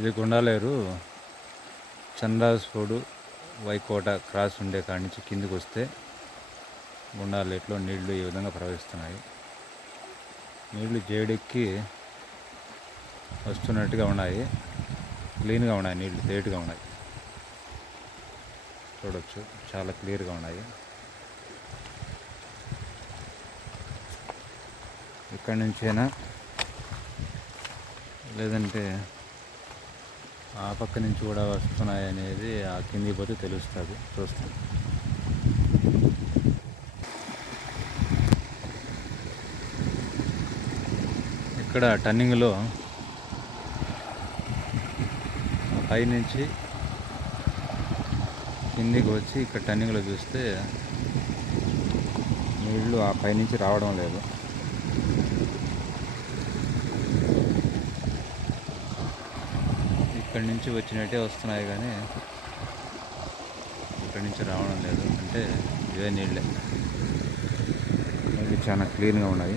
ఇది గుండాలేరు చంద్రాస్పోడు వైకోట క్రాస్ ఉండే కాడి నుంచి కిందికి వస్తే గుండాలేట్లో నీళ్లు ఈ విధంగా ప్రవహిస్తున్నాయి. నీళ్లు జేడెక్కి వస్తున్నట్టుగా ఉన్నాయి. క్లీన్గా ఉన్నాయి, నీళ్లు తేటగా ఉన్నాయి. చూడొచ్చు, చాలా క్లియర్గా ఉన్నాయి. ఇక్కడి నుంచైనా లేదంటే ఆ పక్క నుంచి కూడా వస్తున్నాయి అనేది ఆ కిందికి పోతే తెలుస్తుంది. చూస్తాం. ఇక్కడ టర్నింగ్లో పైనుంచి కిందికి వచ్చి ఇక్కడ టర్నింగ్లో చూస్తే నీళ్ళు ఆ పైనుంచి రావడం లేదు. ఇక్కడి నుంచి వచ్చినట్టే వస్తున్నాయి కానీ ఇక్కడి నుంచి రావడం లేదు. అంటే ఇవే నీళ్ళే. చాలా క్లీన్గా ఉన్నాయి.